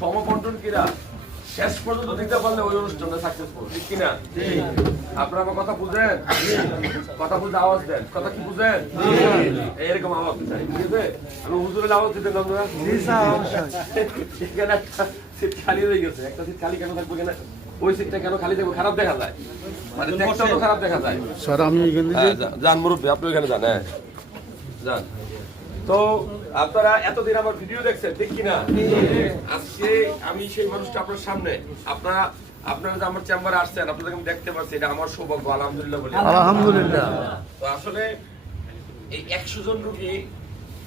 সমবন্টন কিরা শেষ পর্যন্ত দিতে পারলে ওই অনুষ্ঠানটা সাকসেসফুল, ঠিক কিনা? আপনারা আমার কথা বুঝেন? কথা বুঝে আওয়াজ দেন। কথা কি বুঝেন? এরকম আওয়াজ চাই, ঠিক আছে? আমি হুজুরের আওয়াজ দিতে পারবো না। এখানে একটা সিট খালি হয়ে গেছে, একটা সিট খালি কেন থাকবে কেন? ওই সিটটা কেন খালি থাকবে? খারাপ দেখা যায়, মানে দেখতেও তো খারাপ দেখা যায়। স্যার আমি এখানে যান মুরব্বী, আপনি ওখানে যান। হ্যাঁ যান। তো আপনারা এতদিন আমার ভিডিও দেখছেন, ঠিক কিনা? আজকে আমি সেই মানুষটা আপনার সামনে, আপনারা যে আমার চেম্বারে আসছেন, আপনাদের আমি দেখতে পাচ্ছি, এটা আমার সৌভাগ্য, আলহামদুলিল্লাহ বলি। আলহামদুলিল্লাহ। তো আসলে এই 100 জন রোগী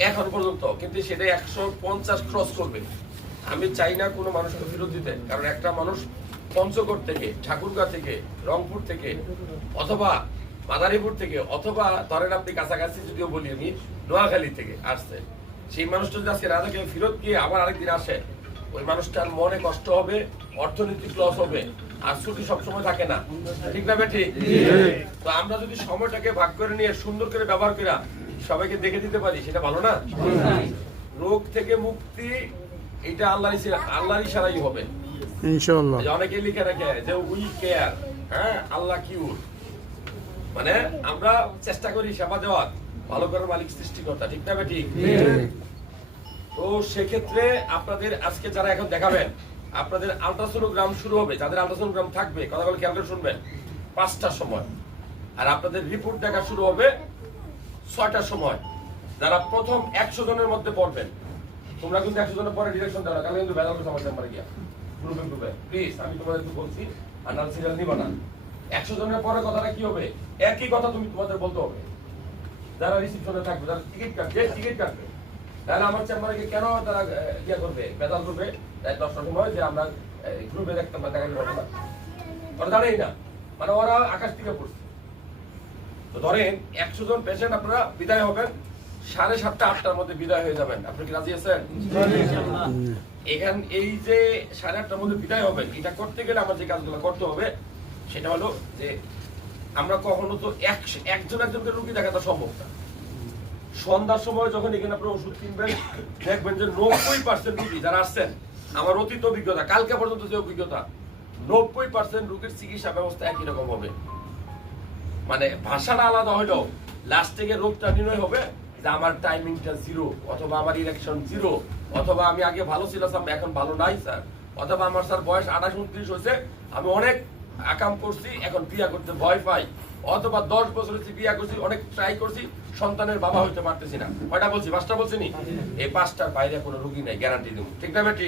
এখন পর্যন্ত, কিন্তু সেটা 150 ক্রস করবে। আমি চাই না কোনো মানুষকে ফেরত দিতে, কারণ একটা মানুষ পঞ্চগড় থেকে, ঠাকুরগাঁ থেকে, রংপুর থেকে, অথবা মাদারীপুর থেকে, অথবা ধরেন আপনি কাছাকাছি যদিও বলি আমি নোয়াখালী থেকে আসছে, সেই মানুষটা যদি আজকে রাজাকে ফেরত গিয়ে আবার আরেকদিন আসে, ওই মানুষটার মনে কষ্ট হবে, অর্থনৈতিক লস হবে, আর ছুটি সবসময় থাকে না, ঠিক না বেঠি? তো আমরা যদি সময়টাকে ভাগ করে নিয়ে সুন্দর করে ব্যবহার করে সবাইকে দেখে দিতে পারি, সেটা ভালো না? রোগ থেকে মুক্তি এটা আল্লাহর ইশারাই হবে ইনশাআল্লাহ। অনেকে লিখে রাখে যে উই কেয়ার, হ্যাঁ আল্লাহ কিউর, মানে আমরা চেষ্টা করি সেবা দেওয়ার, ভালো করার মালিক সৃষ্টিকর্তা, ঠিক না বেটি? তো সেক্ষেত্রে আপনাদের আজকে যারা এখন দেখাবেন, আপনাদের আল্ট্রাসোনোগ্রাম শুরু হবে, যাদের আল্ট্রাসোনোগ্রাম থাকবে কথাগুলো খেয়াল করে শুনবেন, 5টার সময়। আর আপনাদের রিপোর্ট দেখা শুরু হবে 6টার সময়। যারা প্রথম 100 জনের মধ্যে পড়বেন, তোমরা কিন্তু 100 জনের পরে ডিরেকশন দেওয়া, কারণ কিন্তু ভেজাল করছে আমার চেম্বারে গিয়া গ্রুপে প্লিজ, আমি তোমাদের একটু বলছি, আর নাল সিরিয়াল নিবা না। 100 জনের পরে কথাটা কি হবে, একই কথা তুমি তোমাদের বলতে হবে। যারা রিসিপশনে থাকবে, যারা টিকিট কাটবে, তাহলে আমার চেম্বারে গিয়ে কেন তারা ইয়ে করবে, ভেজাল করবে 10টার সময়, যে আমরা গ্রুপে দেখতাম না, দেখাতে পারবো না, ওরা জানেই না, মানে ওরা আকাশ থেকে পড়ছে। তো ধরেন 100 জন পেশেন্ট আপনারা বিদায় হবেন 7:30 8টার মধ্যে বিদায় হয়ে যাবেন। আপনি কি রাজি আছেন? এই যে 8:30টার মধ্যে বিদায় হবেন, এটা করতে গেলে আমার যে কাজগুলো করতে হবে সেটা হলো যে আমরা কখনো তো একজনকে রুগী দেখাতে সম্ভব না। সন্ধ্যার সময় যখন এখানে আপনারা ওষুধ কিনবেন, দেখবেন যে 90% রুগী যারা আসছেন, আমার অতীত অভিজ্ঞতা, কালকে পর্যন্ত যে অভিজ্ঞতা, 90% রুগীর চিকিৎসা ব্যবস্থা একই রকম হবে। মানে ভাষাটা আলাদা হইলো, লাস্টে গিয়ে রোগটা নির্ণয় হবে যে আমার টাইমিংটা 0, অথবা আমার ইলেকশন 0, অথবা আমি আগে ভালো ছিলাম এখন ভালো নাই স্যার, অথবা আমার স্যার বয়স 28 29 হয়েছে, আমি অনেক আকাম করছি, এখন বিয়া করতে ভয় পাই, অথবা 10 বছর হচ্ছে বিয়া করছি, অনেক ট্রাই করছি, সন্তানের বাবা হইতে পারতেছি না। কয়টা বলছি? 5টা বলছি নি? এই 5টার বাইরে কোনো রোগী নাই, গ্যারান্টি দেবো, ঠিক না বেটি?